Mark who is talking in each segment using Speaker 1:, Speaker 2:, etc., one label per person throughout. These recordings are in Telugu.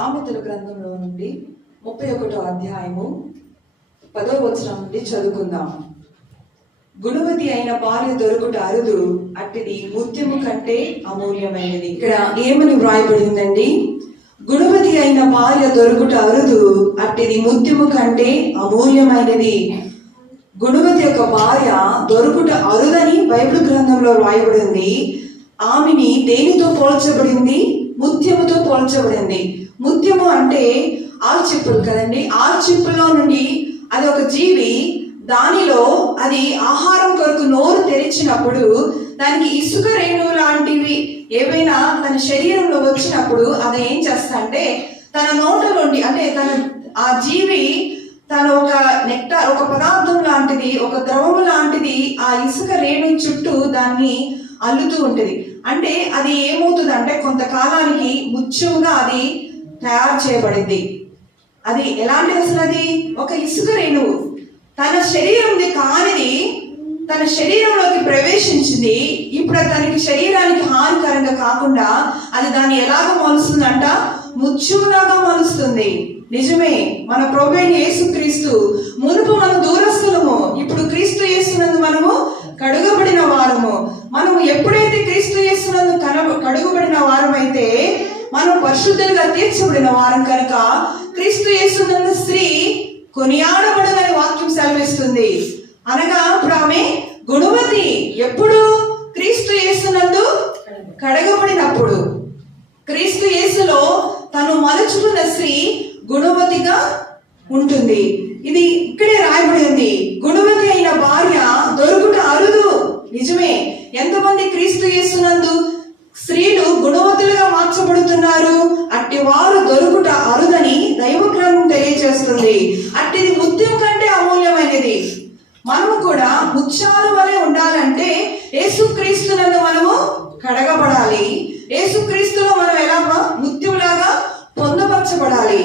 Speaker 1: సామెతల గ్రంథంలో నుండి ముప్పై ఒకటో అధ్యాయము పదో వచనం నుండి చదువుకుందాం. గుణవతి అయిన భార్య దొరుకుట అరుదు అట్టిది ముత్యము కంటే అమూల్యమైనది. ఇక్కడ ఏమని వ్రాయబడిందండి గుణవతి అయిన భార్య దొరుకుట అరుదు అట్టిది ముత్యము కంటే అమూల్యమైనది. గుణవతి యొక్క భార్య దొరుకుట అరుదని బైబిల్ గ్రంథంలో వ్రాయబడింది ఆమెని దేనితో పోల్చబడింది? ముత్యముతో పోల్చబడింది. ముత్యము అంటే ఆల్చిప్పులు కదండి. ఆల్చిప్పులో నుండి అది ఒక జీవి దానిలో అది ఆహారం కొరకు నోరు తెరిచినప్పుడు దానికి ఇసుక రేణువు లాంటివి ఏవైనా తన శరీరంలో వచ్చినప్పుడు అది ఏం చేస్తాంటే తన నోట నుండి అంటే తన ఆ జీవి తన ఒక నెక్టార్ ఒక పదార్థం లాంటిది ఒక ద్రవము లాంటిది ఆ ఇసుక రేణు చుట్టూ దాన్ని అల్లుతూ ఉంటుంది. అంటే అది ఏమవుతుంది అంటే కొంతకాలానికి ముత్యముగా అది తయారు చేయబడింది. అది ఎలాంటి అసలు అది? ఒక ఇసుక రేణువు. తన శరీరంది కానిది తన శరీరంలోకి ప్రవేశించింది. ఇప్పుడు తనకి శరీరానికి హానికరంగా కాకుండా అది దాన్ని ఎలాగ మలుస్తుందంట? ముచ్చులాగా మలుస్తుంది. నిజమే మన ప్రభైన యేసు క్రీస్తు మునుపు మన దూరస్తులము ఇప్పుడు క్రీస్తు చేస్తున్నందు మనము కడుగబడిన వారము. మనము ఎప్పుడైతే క్రీస్తు చేస్తున్నందు కన కడుగబడిన వారమైతే మనం పరిశుద్ధులుగా తీర్చబడిన వారం కనుక క్రీస్తు యేసునందు స్త్రీ కొనియాడబడదని వాక్యం సెలవిస్తుంది. అనగా ఇప్పుడు ఆమె గుణవతి ఎప్పుడు క్రీస్తు యేసునందు కడగబడినప్పుడు. క్రీస్తు యేసులో తను మలుచుకున్న స్త్రీ గుణవతిగా ఉంటుంది. ఇది ఇక్కడే రాయబడి ఉంది. గుణవతి అయిన భార్య దొరుకుట అరుదు. నిజమే. ఎంతమంది క్రీస్తు యేసునందు స్త్రీలు మార్చబడుతున్నారు. అట్టి వారు దొరుకుట అరుదని దైవ గ్రంథం తెలియజేస్తుంది అట్టిది ముత్యం కంటే అమూల్యమైనది. మనము కూడా ముత్యాల వలె ఉండాలంటే యేసుక్రీస్తునందు మనము కడగబడాలి. యేసుక్రీస్తులో మనం ఎలా ముత్యంలాగా పొందపరచబడాలి.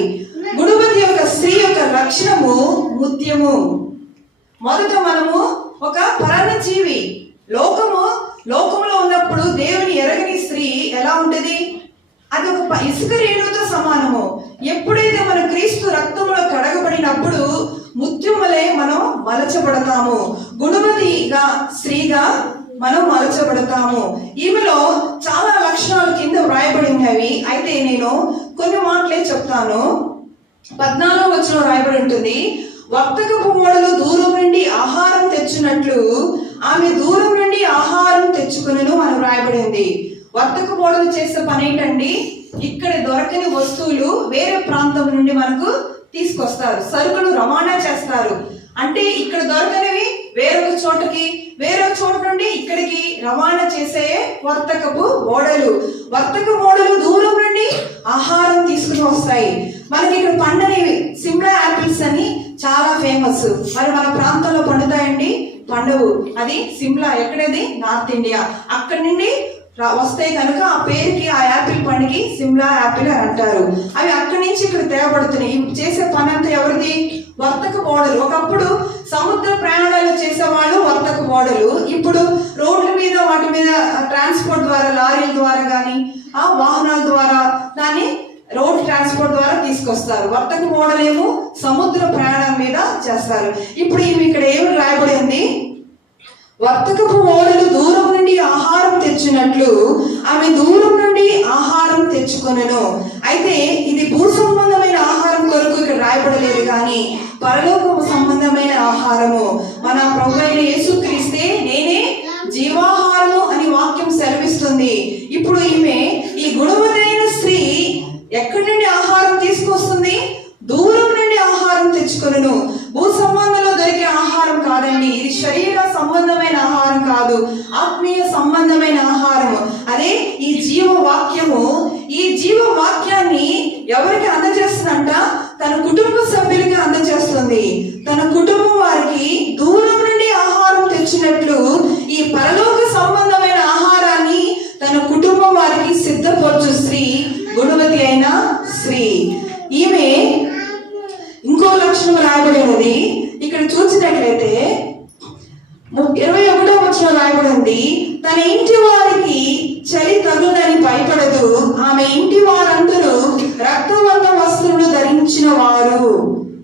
Speaker 1: గుణవతి యొక్క స్త్రీ యొక్క లక్షణము ముత్యము. మొదట మనము ఒక పరణ జీవి లోకము లోకంలో ఉన్నప్పుడు దేవుని ఎరగని స్త్రీ ఎలా ఉండేది అది ఒక ఇసుక రేణుతో సమానము. ఎప్పుడైతే మన క్రీస్తు రక్తంలో కడగబడినప్పుడు ముత్యములే మనం మలచబడతాము. గుణవతిగా స్త్రీగా మనం మలచబడతాము. ఈమెలో చాలా లక్షణాలు కింద వ్రాయబడినవి అయితే నేను కొన్ని మాటలే చెప్తాను. పద్నాలుగు వచ్చిన రాయబడి ఉంటుంది. వర్తకపు మోడలు దూరం నుండి ఆహారం తెచ్చినట్లు ఆమె దూరం నుండి ఆహారం తెచ్చుకునను మనం రాయబడింది వర్తక ఓడలు చేసే పని ఏంటండి? ఇక్కడ దొరకని వస్తువులు వేరే ప్రాంతం నుండి మనకు తీసుకొస్తారు. సరుకులు రవాణా చేస్తారు. అంటే ఇక్కడ దొరకనివి వేరొక చోటకి వేరొక చోట నుండి ఇక్కడికి రవాణా చేసే వర్తకపు ఓడలు వర్తక ఓడలు దూరం నుండి ఆహారం తీసుకుని వస్తాయి. మనకి ఇక్కడ పండనివి సిమ్లా యాపిల్స్ అని చాలా ఫేమస్. మరి మన ప్రాంతంలో పండుతాయండి? పండవు. అది సిమ్లా ఎక్కడది? North India. అక్కడి నుండి వస్తాయి కనుక ఆ పేరుకి ఆ యాపిల్ పండుకి సిమ్లా యాపిల్ అని అంటారు. అవి అక్కడి నుంచి ఇక్కడ తేవబడుతున్నాయి. చేసే పని అంతా ఎవరిది? వర్తక ఓడలు ఒకప్పుడు సముద్ర ప్రయాణాలు చేసేవాళ్ళు వర్తక ఓడలు ఇప్పుడు రోడ్ల మీద వాటి మీద ట్రాన్స్పోర్ట్ ద్వారా లారీల ద్వారా కానీ ఆ వాహనాల ద్వారా దాన్ని రోడ్ ట్రాన్స్పోర్ట్ ద్వారా తీసుకొస్తారు. వర్తక ఓడలేమో సముద్ర ప్రయాణం మీద చేస్తారు. ఇప్పుడు ఇవి ఇక్కడ ఏమి రాయబడి ఉంది? వర్తకపు ఓడలు దూరం నుండి ఆహారం తెచ్చినట్లు ఆమె దూరం నుండి ఆహారం తెచ్చుకొనను. అయితే ఇది భూ సంబంధమైన ఆహారం కొరకు ఇక్కడ రాయబడలేదు కానీ పరలోకపు సంబంధమైన ఆహారము. మన ప్రభు అయిన యేసుక్రీస్తే నేనే జీవాహారము అని వాక్యం సెలవిస్తుంది. ఇప్పుడు ఈమె ఈ గుణవతైన స్త్రీ ఎక్కడి నుండి ఆహారం తీసుకొస్తుంది దూరం నుండి ఆహారం తెచ్చుకొనును భూ సంబంధంలో దొరికే ఆహారం కాదండి ఇది శరీర సంబంధమైన ఆహారం కాదు ఆత్మీయ సంబంధమైన ఆహారం అదే ఈ జీవ వాక్యము ఈ జీవ వాక్యాన్ని ఎవరికి అందజేస్తుందంట తన కుటుంబ సభ్యులకి అందజేస్తుంది తన కుటుంబం వారికి దూరం నుండి ఆహారం తెచ్చినట్లు ఈ పరలోక సంబంధమైన ఆహారాన్ని తన కుటుంబం వారికి సిద్ధపరచు స్త్రీ గుణవతి అయిన స్త్రీ ఈమె ఇంకో లక్షణం రాయబడి ఉన్నది ఇక్కడ చూసినట్లయితే ము- ఇరవై ఒకటో వచ్చిన రాయబడి ఉంది తన ఇంటి వారికి చలి తగుదని భయపడదు ఆమె ఇంటి వారందరూ రక్తవంతం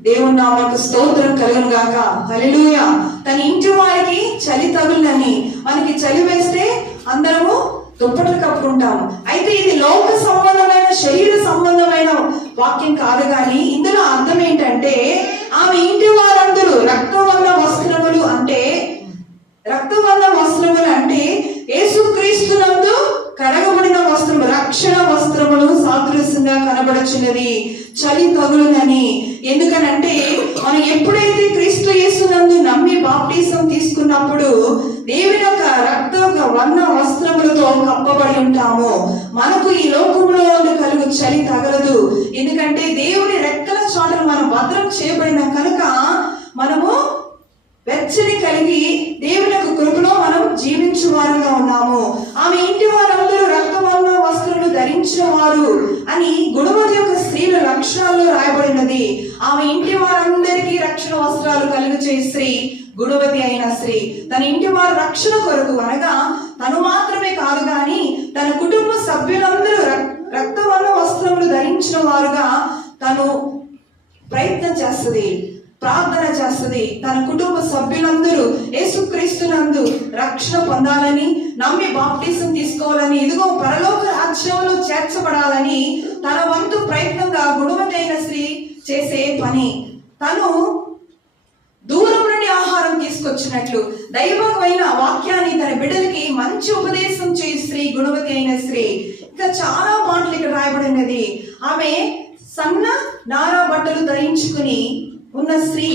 Speaker 1: దేవుని నామకు స్తోత్రం కలుగును గాక హల్లెలూయా తన ఇంటి వారికి చలి తగులని మనకి చలి వేస్తే అందరము దుప్పట్లు కప్పుకుంటాము. అయితే ఇది లోక సంబంధమైన శరీర సంబంధమైన వాక్యం కాదు కానీ ఇందులో అర్థం ఏంటంటే ఆమె ఇంటి వారందరూ రక్తవర్ణ వస్త్రములు అంటే రక్తవర్ణ వస్త్రములు అంటే యేసుక్రీస్తునందు కడగబడిన వస్త్రము రక్షణ వస్త్రములు సాదృశ్యంగా కనబడుచున్నది చలి తగులునని. ఎందుకనంటే మనం ఎప్పుడైతే క్రీస్తు యేసునందు బాప్టిజం తీసుకున్నప్పుడు దేవుని యొక్క రక్త వర్ణ వస్త్రములతో కప్పబడి ఉంటాము. మనకు ఈ లోకంలో కలుగు చలి తగలదు. ఎందుకంటే దేవుని రెక్కల చాటును మనం భద్రం చేయబడిన కనుక మనము వెచ్చని కలిగి దేవుని యొక్క కృపలో మనం జీవించు వారుగా ఉన్నాము. ఆమె ఇంటి వారందరూ రక్తవర్ణ వస్త్రాలు ధరించిన వారు అని గుణవతి యొక్క స్త్రీల లక్షణాల్లో రాయబడినది. ఆమె ఇంటి వారందరి రక్షణ వస్త్రాలు కలుగు స్త్రీ గుణవతి అయిన స్త్రీ. తన ఇంటి వారి రక్షణ కొరకు అనగా తను మాత్రమే కాదు గాని తన కుటుంబ సభ్యులందరూ రక్- రక్తవర్ణ వస్త్రములు ధరించిన వారుగా తను ప్రయత్నం చేస్తుంది ప్రార్థన చేస్తుంది. తన కుటుంబ సభ్యులందరూ యేసుక్రీస్తునందు రక్షణ పొందాలని నమ్మి బాప్టిజం తీసుకోవాలని ఇదిగో పరలోక రాజ్యంలో చేర్చబడాలని తన వంతు ప్రయత్నంగా గుణవతైన స్త్రీ చేసే పని. తను తీసుకొచ్చినట్లు దైవమైన వాక్యాన్ని తన బిడ్డలకి మంచి ఉపదేశం చేయి స్త్రీ గుణవతి అయిన స్త్రీ ఇంకా చాలా మాటలు ఇక్కడ రాయబడినది. ఆమె సన్న నారా బట్టలు ధరించుకుని ఉన్న స్త్రీ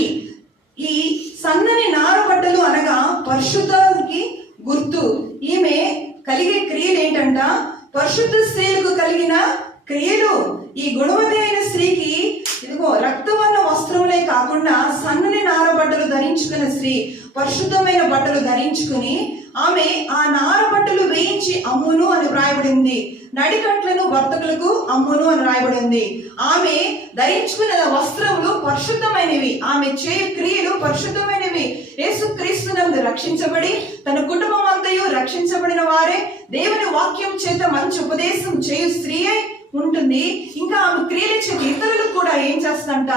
Speaker 1: ఈ సన్నని నార బట్టలు అనగా పరిశుద్ధానికి గుర్తు. ఈమె కలిగే క్రియలు ఏంటంట? పరిశుద్ధ స్త్రీలకు కలిగిన క్రియలు. ఈ గుణవతి అయిన స్త్రీకి ఇదిగో రక్తవర్ణ వస్త్రములే కాకుండా సన్నని ధరించుకున్న స్త్రీ పరిశుద్ధమైన బట్టలు ధరించుకుని ఆమె ఆ నార బట్టలు వేయించి అమ్మును అని వ్రాయబడింది. నడికట్లను వర్తకులకు అమ్మును అని రాయబడింది ఆమె ధరించుకున్న వస్త్రములు పరిశుద్ధమైనవి. ఆమె చేయు క్రియలు పరిశుద్ధమైనవి. యేసు క్రీస్తునందు రక్షించబడి తన కుటుంబం అంతయు రక్షించబడిన వారే. దేవుని వాక్యం చేత మంచి ఉపదేశం చేయు స్త్రీ అయి ఉంటుంది. ఇంకా ఆమె క్రియల చేత ఇతరులకు కూడా ఏం చేస్తుందంట?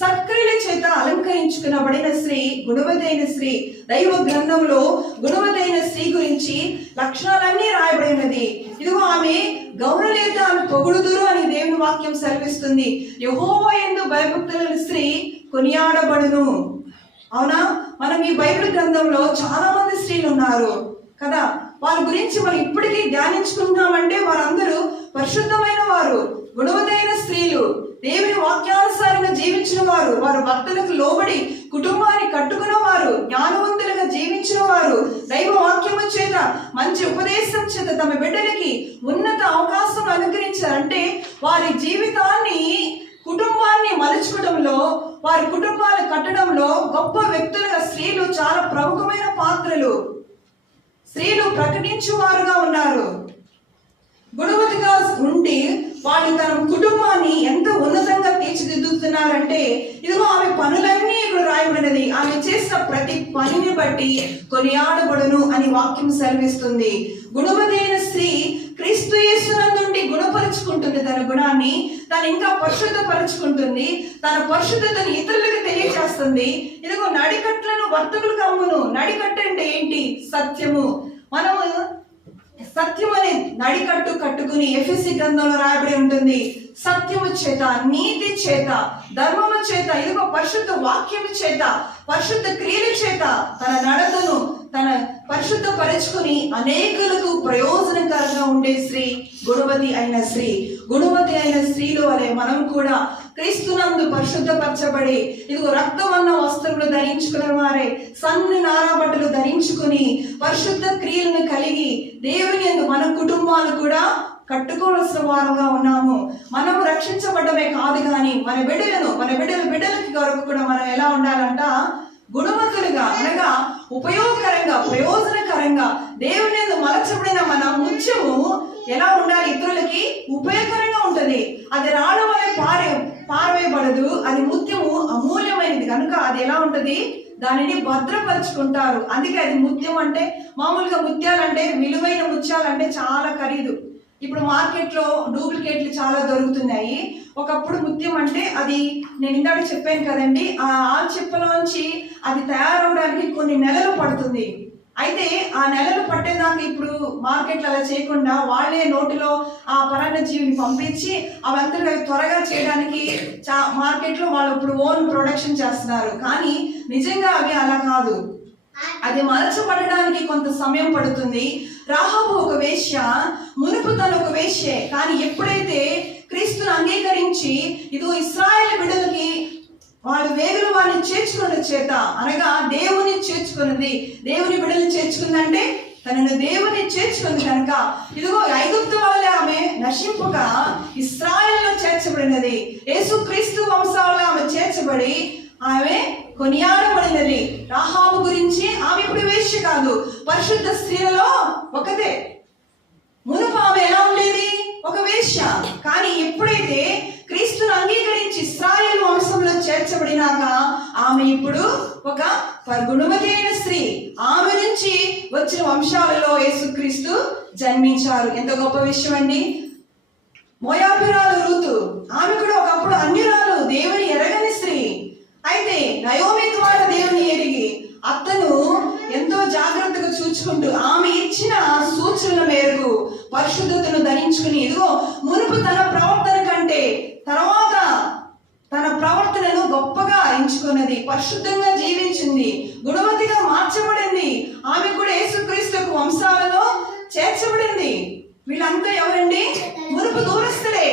Speaker 1: సత్క్రియల చేత అలంకరించుకునబడిన స్త్రీ గుణవతైన స్త్రీ దైవ గ్రంథంలో గుణవతైన స్త్రీ గురించి లక్షణాలన్నీ రాయబడినది. ఇదిగో ఆమె గౌరవలేత ఆమె పొగుడుదురు అని దేవుని వాక్యం సెలవిస్తుంది. యహోవా ఎందు భయభక్తుల స్త్రీ కొనియాడబడును. అవునా? మనం ఈ బైబిల్ గ్రంథంలో చాలా మంది స్త్రీలు ఉన్నారు. కదా? వారి గురించి మనం ఇప్పటికీ ధ్యానించుకుంటున్నామంటే వారందరూ పరిశుద్ధమైన వారు గుణవతైన స్త్రీలు దేవుని వాక్యానుసారంగా జీవించిన వారు వారు భక్తులకు లోబడి కుటుంబాన్ని కట్టుకున్న వారు జ్ఞానవంతులుగా జీవించిన వారు దైవ వాక్యము చేత మంచి ఉపదేశం చేత తమ బిడ్డలకి ఉన్నత అవకాశం అనుగ్రహించారంటే వారి జీవితాన్ని కుటుంబాన్ని మలుచుకోవడంలో వారి కుటుంబాలు కట్టడంలో గొప్ప వ్యక్తులుగా స్త్రీలు చాలా ప్రముఖమైన పాత్రలు. స్త్రీలు ప్రకటించువారుగా ఉన్నారు. గుణవతిగా ఉండి వాళ్ళు తన కుటుంబాన్ని ఎంత ఉన్నతంగా తీర్చిదిద్దుతున్నారంటే ఇదిగో ఆమె పనులన్నీ ఇక్కడ రాయబడినది. ఆమె చేసిన ప్రతి పనిని బట్టి కొనియాడబడును అని వాక్యం సెలవిస్తుంది. గుణవతి అయిన స్త్రీ క్రీస్తు యేసునందుండి గుణపరుచుకుంటుంది. తన గుణాన్ని తను ఇంకా పరిశుద్ధపరుచుకుంటుంది. తన పరిశుద్ధతను ఇతరులకు తెలియజేస్తుంది ఇదిగో నడికట్లను వర్తకులు కమ్మును. నడికట్టు అంటే ఏంటి? సత్యము. మనము సత్యం అనే నడికట్టు కట్టుకుని ఎఫ్ఎస్సి గ్రంథంలో రాయబడి ఉంటుంది. సత్యము చేత నీతి చేత ధర్మము చేత ఇదిగో పరిశుద్ధ వాక్యము చేత పరిశుద్ధ క్రియల చేత తన నడతను తన పరిశుద్ధ పరుచుకుని అనేకులకు ప్రయోజనకరంగా ఉండే స్త్రీ గుణవతి అయిన స్త్రీ గుణవతి అయిన స్త్రీలు అనే మనం కూడా క్రీస్తునందు పరిశుద్ధపరచబడి ఇదిగో రక్తం అన్న వస్త్రం ధరించుకున్న వారే సన్ని నారా బట్టలు ధరించుకుని పరిశుద్ధ క్రియలను కలిగి దేవుని మన కుటుంబాలు కూడా కట్టుకోవాల్సిన వారుగా ఉన్నాము. మనము రక్షించబడమే కాదు కానీ మన బిడ్డలను మన బిడ్డల బిడ్డలకి కొరకు కూడా మనం ఎలా ఉండాలంట? గుణవంతులుగా అనగా ఉపయోగకరంగా ప్రయోజనకరంగా దేవుని మలచబడిన మన ముత్యము ఎలా ఉండాలి? ఇతరులకి ఉపయోగకరంగా ఉంటుంది. అది రావడం వల్ల పారే పారవేయబడదు. అది ముత్యం ఎలా ఉంటుంది? దానిని భద్రపరుచుకుంటారు. అందుకే అది ముత్యం అంటే మామూలుగా ముత్యాలంటే విలువైన ముత్యాలంటే చాలా ఖరీదు. ఇప్పుడు మార్కెట్లో డూప్లికేట్లు చాలా దొరుకుతున్నాయి.
Speaker 2: ఒకప్పుడు ముత్యం అంటే అది నేను ఇందాక చెప్పాను కదండి ఆ ఆల్చిప్పలోంచి అది తయారవడానికి కొన్ని నెలలు పడుతుంది. అయితే ఆ నెలలు పట్టేదాకా ఇప్పుడు మార్కెట్లు అలా చేయకుండా వాళ్ళే నోటిలో ఆ పరాన్న జీవిని పంపించి అవంతా త్వరగా చేయడానికి చా మార్కెట్లో వాళ్ళు ఇప్పుడు ఓన్ ప్రొడక్షన్ చేస్తున్నారు. కానీ నిజంగా అవి అలా కాదు. అది మలచబడడానికి కొంత సమయం పడుతుంది. రాహబు ఒక వేష్య మునుపు తను ఒక వేష్యే కానీ ఎప్పుడైతే క్రీస్తును అంగీకరించి ఇదో ఇస్రాయేల్ బిడ్డలకి వాళ్ళు వేగులు వారిని చేర్చుకున్న చేత అనగా దేవుని చేర్చుకున్నది. దేవుని బిడ్డలు చేర్చుకుందంటే తనను దేవుని చేర్చుకుంది కనుక ఇదిగో ఐగుప్తు వల్ల ఆమె నశింపుగా ఇస్రాయల్లో చేర్చబడినది. యేసుక్రీస్తు వంశాల్లో ఆమె చేర్చబడి ఆమె కొనియాడబడినది. రాహాము గురించి ఆమె ఇప్పుడు వేష్య కాదు. పరిశుద్ధ స్త్రీలలో ఒకతే. మునుపు ఆమె ఎలా ఉండేది? ఒక వేష కానీ ఎప్పుడైతే క్రీస్తును అంగీకరించి ఇస్రాయల్ వంశంలో చేర్చబడినాక ఆమె ఇప్పుడు ఒక గుణవతి అయిన స్త్రీ. ఆమె నుంచి వచ్చిన వంశాలలో యేసుక్రీస్తు జన్మించారు. ఎంత గొప్ప విషయం అండి. మోయాబిరాలు రూతు. ఆమె కూడా ఒకప్పుడు అన్యురాలు దేవుని ఎరగని స్త్రీ. అయితే నయోమి ద్వారా దేవుని ఎరిగి అతను ఎంతో జాగ్రత్తగా చూచుకుంటూ ఆమె ఇచ్చిన సూచనల మేరకు పరిశుద్ధతను ధరించుకుని ఇదిగో మునుపు తన ప్రవర్తన కంటే తర్వాత తన ప్రవర్తనను గొప్పగా ఎంచుకున్నది పరిశుద్ధంగా జీవించింది గుణవతిగా మార్చబడింది. ఆమె కూడా యేసుక్రీస్తుకు వంశాలలో చేర్చబడింది. వీళ్ళంతా ఎవరండి? మునుపు దూరస్తులే.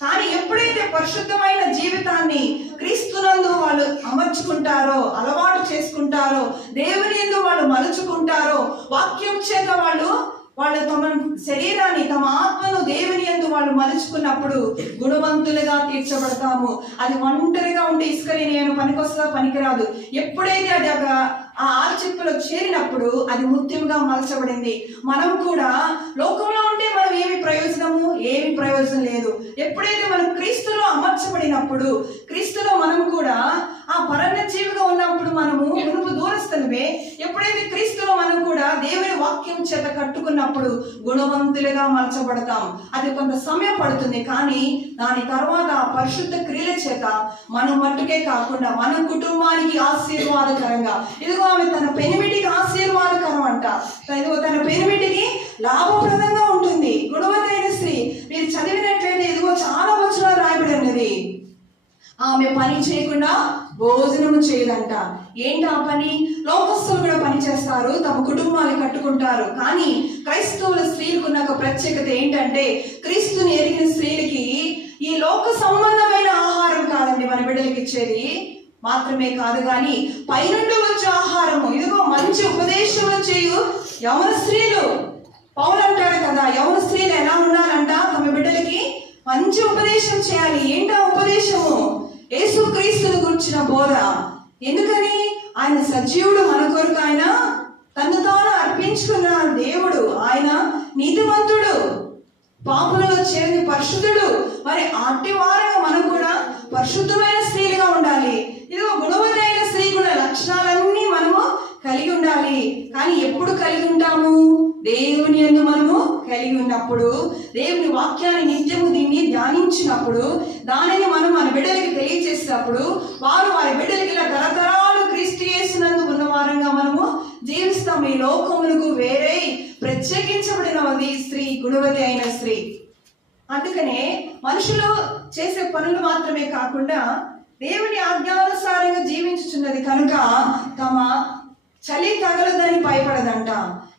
Speaker 2: కానీ ఎప్పుడైతే పరిశుద్ధమైన జీవితాన్ని క్రీస్తునందు వాళ్ళు అమర్చుకుంటారో అలవాటు చేసుకుంటారో దేవుని ఎందు వాళ్ళు మలుచుకుంటారో వాక్యం చేత వాళ్ళు వాళ్ళు తమ శరీరాన్ని తమ ఆత్మను దేవుని ఎందు వాళ్ళు మలుచుకున్నప్పుడు గుణవంతులుగా తీర్చబడతాము. అది ఒంటరిగా ఉంటే ఇసుకని నేను పనికొస్తా పనికిరాదు. ఎప్పుడైతే అది ఒక ఆ ఆల్చిప్పులో చేరినప్పుడు అది ముత్యంగా మలచబడింది. మనం కూడా లోకంలో ఉంటే మనం ఏమి ప్రయోజనము? ఏమి ప్రయోజనం లేదు. ఎప్పుడైతే మనం క్రీస్తులో అమర్చబడినప్పుడు క్రీస్తులో మనం కూడా ఆ పరణ జీవిగా ఉన్నప్పుడు మనము మునుపు దూరస్తులమే. ఎప్పుడైతే క్రీస్తులో మనం కూడా దేవుని వాక్యం చేత కట్టుకున్నప్పుడు గుణవంతులుగా మలచబడతాం. అది కొంత సమయం పడుతుంది. కానీ దాని తర్వాత ఆ పరిశుద్ధ క్రియల చేత మనం మట్టుకే కాకుండా మన కుటుంబానికి ఆశీర్వాదకరంగా. ఇదిగో ఆమె తన పెనిమిటికి ఆశీర్వాదకరం అంట. ఇదిగో తన పెనిమిటికి లాభప్రదంగా ఉంటుంది. గుణవతైన స్త్రీ. మీరు చదివినట్లయితే ఇదిగో చాలా వచనాలు రాయబడి ఉన్నది. ఆమె పని చేయకుండా భోజనము చేయదంట. ఏంటి ఆ పని? లోకస్తులు కూడా పని చేస్తారు తమ కుటుంబాలు కట్టుకుంటారు. కానీ క్రైస్తవుల స్త్రీలకు ఉన్న ఒక ప్రత్యేకత ఏంటంటే క్రీస్తుని ఎరిగిన స్త్రీలకి ఈ లోక సంబంధమైన ఆహారం కాదండి మన బిడ్డలకి ఇచ్చేది. మాత్రమే కాదు కానీ పైనుండి వచ్చే ఆహారము. ఇదిగో మంచి ఉపదేశములు చేయు యవన స్త్రీలు. పౌలు అంటాడు కదా యవన స్త్రీలు ఎలా ఉండాలంట? తమ బిడ్డలకి మంచి ఉపదేశం చేయాలి. ఏంటా ఉపదేశము? యేసు క్రీస్తుని గురించిన బోధ. ఎందుకని? ఆయన సజీవుడు మన కొరకు ఆయన తను తాను అర్పించుకున్న దేవుడు. ఆయన నీతిమంతుడు. పాపులలో చేరిన పరిశుద్ధుడు. మరి అట్టి వారంగా మనం కూడా పరిశుద్ధమైన స్త్రీలుగా ఉండాలి. ఇది గుణవతైన స్త్రీ కూడా లక్షణాలు కలిగి ఉండాలి. కానీ ఎప్పుడు కలిగి ఉంటాము? దేవుని యందు మనము కలిగి ఉన్నప్పుడు దేవుని వాక్యాన్ని నిత్యము దీన్ని ధ్యానించినప్పుడు దానిని మనం మన బిడ్డలకి తెలియచేసినప్పుడు వారు వారి బిడ్డలకి ఇలా తరతరాలు క్రీస్తు చేసినందు ఉన్న వారంగా మనము జీవిస్తాం. ఈ లోకములకు వేరే ప్రత్యేకించబడినది స్త్రీ గుణవతి అయిన స్త్రీ. అందుకనే మనుషులు చేసే పనులు మాత్రమే కాకుండా దేవుని ఆజ్ఞానుసారంగా జీవించుచున్నది కనుక తమ చలి తగలదని భయపడదంట.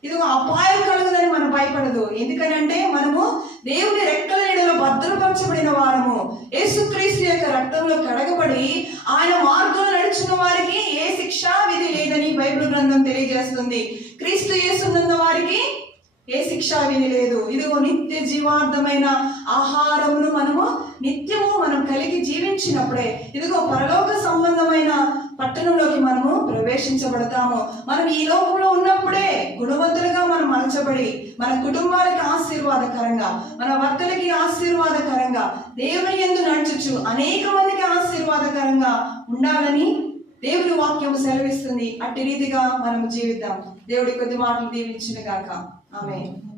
Speaker 2: ఇది ఒక అపాయం కలగదని మనం భయపడదు. ఎందుకనంటే మనము దేవుని రెక్కల నీడలో భద్రపరచబడిన వారము. యేసుక్రీస్తు యొక్క రక్తంలో కడగబడి ఆయన మార్గంలో నడుచున్న వారికి ఏ శిక్షా విధి లేదని బైబిల్ గ్రంథం తెలియజేస్తుంది. క్రీస్తు యేసునున్న వారికి ఏ శిక్ష విని లేదు. ఇదిగో నిత్య జీవార్థమైన ఆహారమును మనము నిత్యము మనం కలిగి జీవించినప్పుడే ఇదిగో పరలోక సంబంధమైన పట్టణంలోకి మనము ప్రవేశించబడతాము. మనం ఈ లోకంలో ఉన్నప్పుడే గుణవంతులుగా మనం మలచబడి మన కుటుంబాలకి ఆశీర్వాదకరంగా మన భర్తలకి ఆశీర్వాదకరంగా దేవుని ఎందు నడుచుచు అనేక మందికి ఆశీర్వాదకరంగా ఉండాలని దేవుని వాక్యం సెలవిస్తుంది. అట్టి రీతిగా మనం జీవిద్దాం. దేవుడి కొద్ది మాటలు దీవించిన గాక. ఆమె